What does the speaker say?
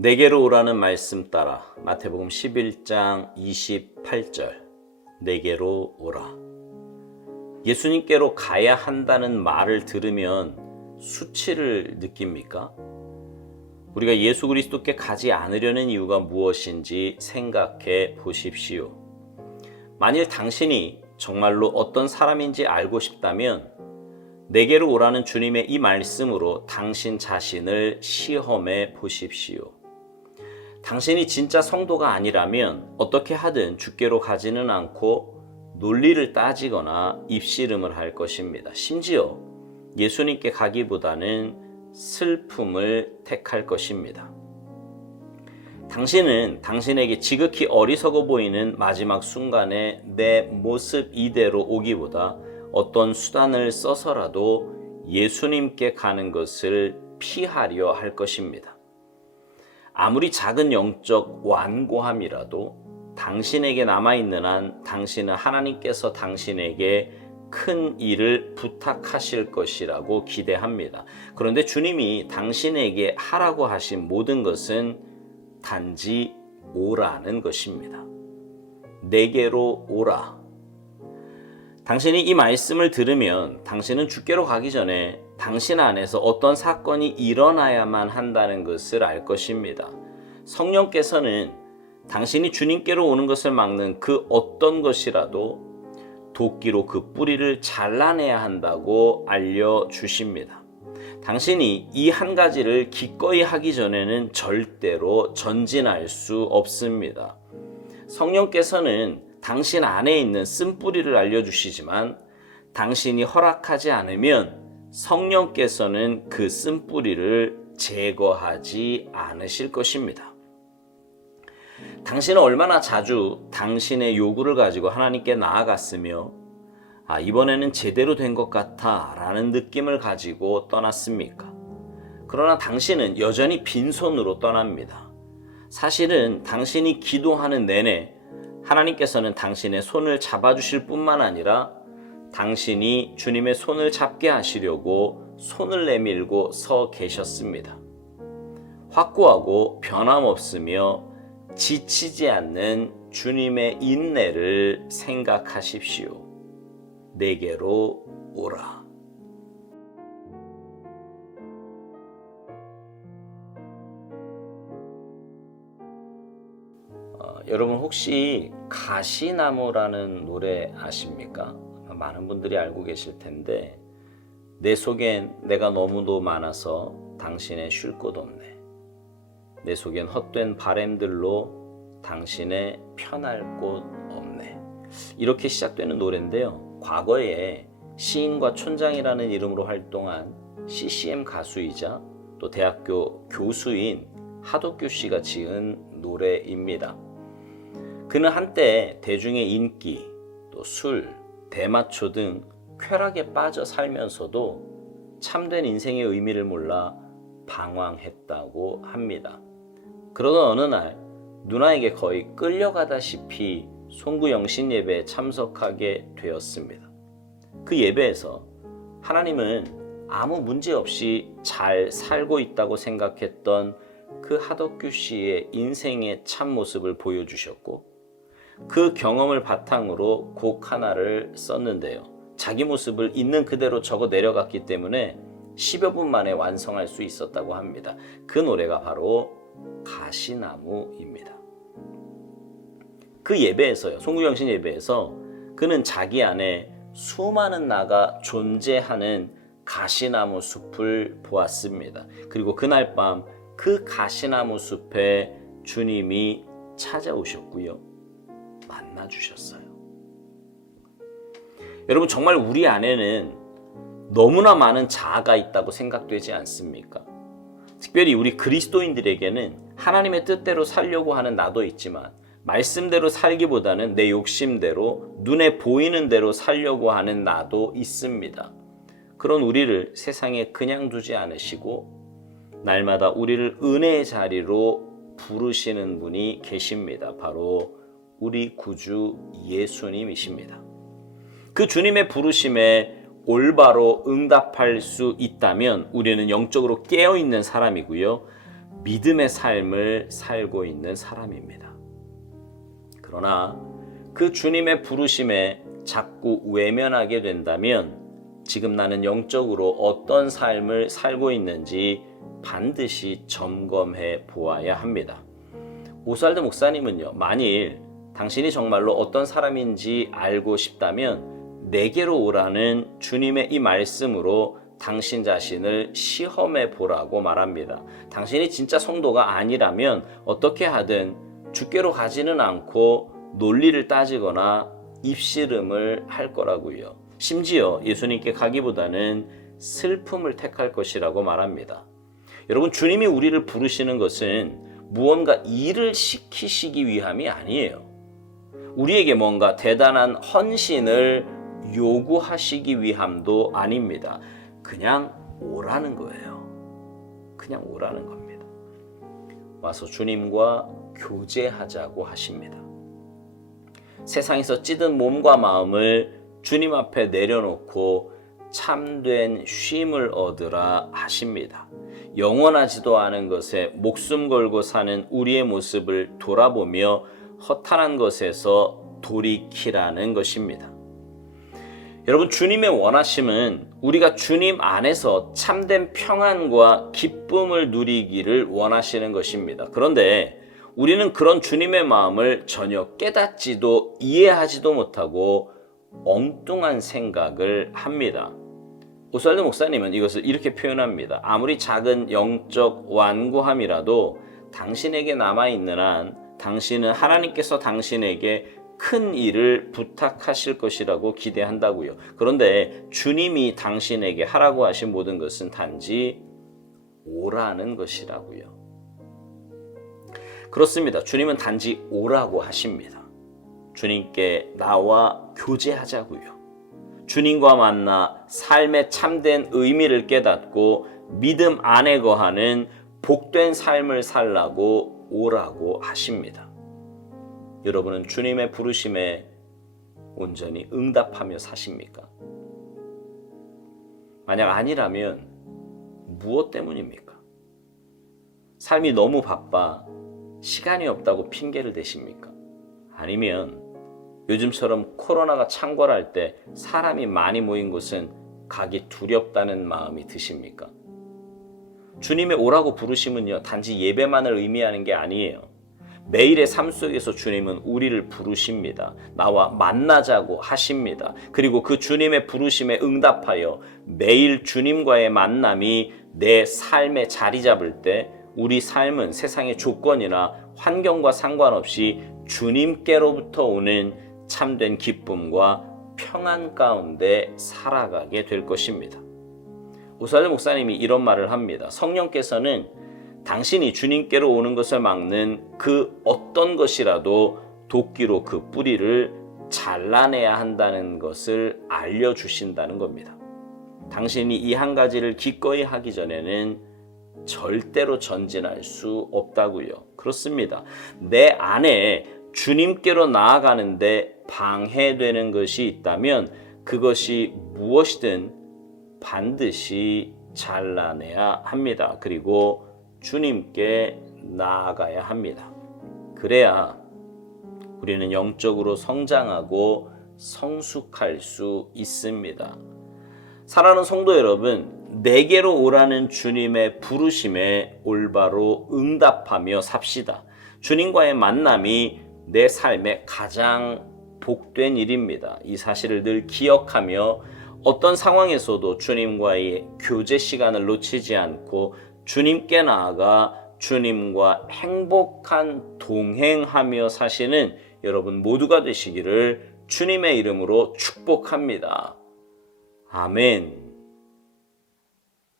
내게로 오라는 말씀 따라 마태복음 11장 28절 내게로 오라. 예수님께로 가야 한다는 말을 들으면 수치를 느낍니까? 우리가 예수 그리스도께 가지 않으려는 이유가 무엇인지 생각해 보십시오. 만일 당신이 정말로 어떤 사람인지 알고 싶다면 내게로 오라는 주님의 이 말씀으로 당신 자신을 시험해 보십시오. 당신이 진짜 성도가 아니라면 어떻게 하든 주께로 가지는 않고 논리를 따지거나 입씨름을 할 것입니다. 심지어 예수님께 가기보다는 슬픔을 택할 것입니다. 당신은 당신에게 지극히 어리석어 보이는 마지막 순간에 내 모습 이대로 오기보다 어떤 수단을 써서라도 예수님께 가는 것을 피하려 할 것입니다. 아무리 작은 영적 완고함이라도 당신에게 남아있는 한 당신은 하나님께서 당신에게 큰 일을 부탁하실 것이라고 기대합니다. 그런데 주님이 당신에게 하라고 하신 모든 것은 단지 오라는 것입니다. 내게로 오라. 당신이 이 말씀을 들으면 당신은 주께로 가기 전에 당신 안에서 어떤 사건이 일어나야만 한다는 것을 알 것입니다. 성령께서는 당신이 주님께로 오는 것을 막는 그 어떤 것이라도 도끼로 그 뿌리를 잘라내야 한다고 알려주십니다. 당신이 이 한 가지를 기꺼이 하기 전에는 절대로 전진할 수 없습니다. 성령께서는 당신 안에 있는 쓴뿌리를 알려주시지만 당신이 허락하지 않으면 성령께서는 그 쓴뿌리를 제거하지 않으실 것입니다. 당신은 얼마나 자주 당신의 요구를 가지고 하나님께 나아갔으며 이번에는 제대로 된 것 같아 라는 느낌을 가지고 떠났습니까? 그러나 당신은 여전히 빈손으로 떠납니다. 사실은 당신이 기도하는 내내 하나님께서는 당신의 손을 잡아주실 뿐만 아니라 당신이 주님의 손을 잡게 하시려고 손을 내밀고 서 계셨습니다. 확고하고 변함없으며 지치지 않는 주님의 인내를 생각하십시오. 내게로 오라. 여러분 혹시 가시나무라는 노래 아십니까? 많은 분들이 알고 계실 텐데 내 속엔 내가 너무도 많아서 당신의 쉴 곳 없네. 내 속엔 헛된 바램들로 당신의 편할 곳 없네. 이렇게 시작되는 노래인데요. 과거에 시인과 촌장이라는 이름으로 활동한 CCM 가수이자 또 대학교 교수인 하덕규 씨가 지은 노래입니다. 그는 한때 대중의 인기, 또 술, 대마초 등 쾌락에 빠져 살면서도 참된 인생의 의미를 몰라 방황했다고 합니다. 그러던 어느 날 누나에게 거의 끌려가다시피 송구영신 예배에 참석하게 되었습니다. 그 예배에서 하나님은 아무 문제 없이 잘 살고 있다고 생각했던 그 하덕규 씨의 인생의 참모습을 보여주셨고 그 경험을 바탕으로 곡 하나를 썼는데요. 자기 모습을 있는 그대로 적어 내려갔기 때문에 10여 분 만에 완성할 수 있었다고 합니다. 그 노래가 바로 가시나무입니다. 그 예배에서요, 송구영신 예배에서 그는 자기 안에 수많은 나가 존재하는 가시나무 숲을 보았습니다. 그리고 그날 밤 그 가시나무 숲에 주님이 찾아오셨고요. 만나주셨어요. 여러분 정말 우리 안에는 너무나 많은 자아가 있다고 생각되지 않습니까? 특별히 우리 그리스도인들에게는 하나님의 뜻대로 살려고 하는 나도 있지만 말씀대로 살기보다는 내 욕심대로 눈에 보이는 대로 살려고 하는 나도 있습니다. 그런 우리를 세상에 그냥 두지 않으시고 날마다 우리를 은혜의 자리로 부르시는 분이 계십니다. 바로 우리 구주 예수님이십니다. 그 주님의 부르심에 올바로 응답할 수 있다면 우리는 영적으로 깨어있는 사람이고요. 믿음의 삶을 살고 있는 사람입니다. 그러나 그 주님의 부르심에 자꾸 외면하게 된다면 지금 나는 영적으로 어떤 삶을 살고 있는지 반드시 점검해 보아야 합니다. 오스왈드 목사님은요, 만일 당신이 정말로 어떤 사람인지 알고 싶다면 내게로 오라는 주님의 이 말씀으로 당신 자신을 시험해 보라고 말합니다. 당신이 진짜 성도가 아니라면 어떻게 하든 주께로 가지는 않고 논리를 따지거나 입씨름을 할 거라고요. 심지어 예수님께 가기보다는 슬픔을 택할 것이라고 말합니다. 여러분, 주님이 우리를 부르시는 것은 무언가 일을 시키시기 위함이 아니에요. 우리에게 뭔가 대단한 헌신을 요구하시기 위함도 아닙니다. 그냥 오라는 거예요. 그냥 오라는 겁니다. 와서 주님과 교제하자고 하십니다. 세상에서 찌든 몸과 마음을 주님 앞에 내려놓고 참된 쉼을 얻으라 하십니다. 영원하지도 않은 것에 목숨 걸고 사는 우리의 모습을 돌아보며 허탄한 것에서 돌이키라는 것입니다. 여러분, 주님의 원하심은 우리가 주님 안에서 참된 평안과 기쁨을 누리기를 원하시는 것입니다. 그런데 우리는 그런 주님의 마음을 전혀 깨닫지도 이해하지도 못하고 엉뚱한 생각을 합니다. 오스왈드 목사님은 이것을 이렇게 표현합니다. 아무리 작은 영적 완고함이라도 당신에게 남아있는 한 당신은 하나님께서 당신에게 큰 일을 부탁하실 것이라고 기대한다고요. 그런데 주님이 당신에게 하라고 하신 모든 것은 단지 오라는 것이라고요. 그렇습니다. 주님은 단지 오라고 하십니다. 주님께 나와 교제하자고요. 주님과 만나 삶의 참된 의미를 깨닫고 믿음 안에 거하는 복된 삶을 살라고 오라고 하십니다. 여러분은 주님의 부르심에 온전히 응답하며 사십니까? 만약 아니라면 무엇 때문입니까? 삶이 너무 바빠 시간이 없다고 핑계를 대십니까? 아니면 요즘처럼 코로나가 창궐할 때 사람이 많이 모인 곳은 가기 두렵다는 마음이 드십니까? 주님의 오라고 부르심은요, 단지 예배만을 의미하는 게 아니에요. 매일의 삶 속에서 주님은 우리를 부르십니다. 나와 만나자고 하십니다. 그리고 그 주님의 부르심에 응답하여 매일 주님과의 만남이 내 삶에 자리 잡을 때 우리 삶은 세상의 조건이나 환경과 상관없이 주님께로부터 오는 참된 기쁨과 평안 가운데 살아가게 될 것입니다. 오스왈드 목사님이 이런 말을 합니다. 성령께서는 당신이 주님께로 오는 것을 막는 그 어떤 것이라도 도끼로 그 뿌리를 잘라내야 한다는 것을 알려주신다는 겁니다. 당신이 이 한 가지를 기꺼이 하기 전에는 절대로 전진할 수 없다고요. 그렇습니다. 내 안에 주님께로 나아가는데 방해되는 것이 있다면 그것이 무엇이든 반드시 잘라내야 합니다. 그리고 주님께 나아가야 합니다. 그래야 우리는 영적으로 성장하고 성숙할 수 있습니다. 사랑하는 성도 여러분, 내게로 오라는 주님의 부르심에 올바로 응답하며 삽시다. 주님과의 만남이 내 삶의 가장 복된 일입니다. 이 사실을 늘 기억하며 어떤 상황에서도 주님과의 교제 시간을 놓치지 않고 주님께 나아가 주님과 행복한 동행하며 사시는 여러분 모두가 되시기를 주님의 이름으로 축복합니다. 아멘.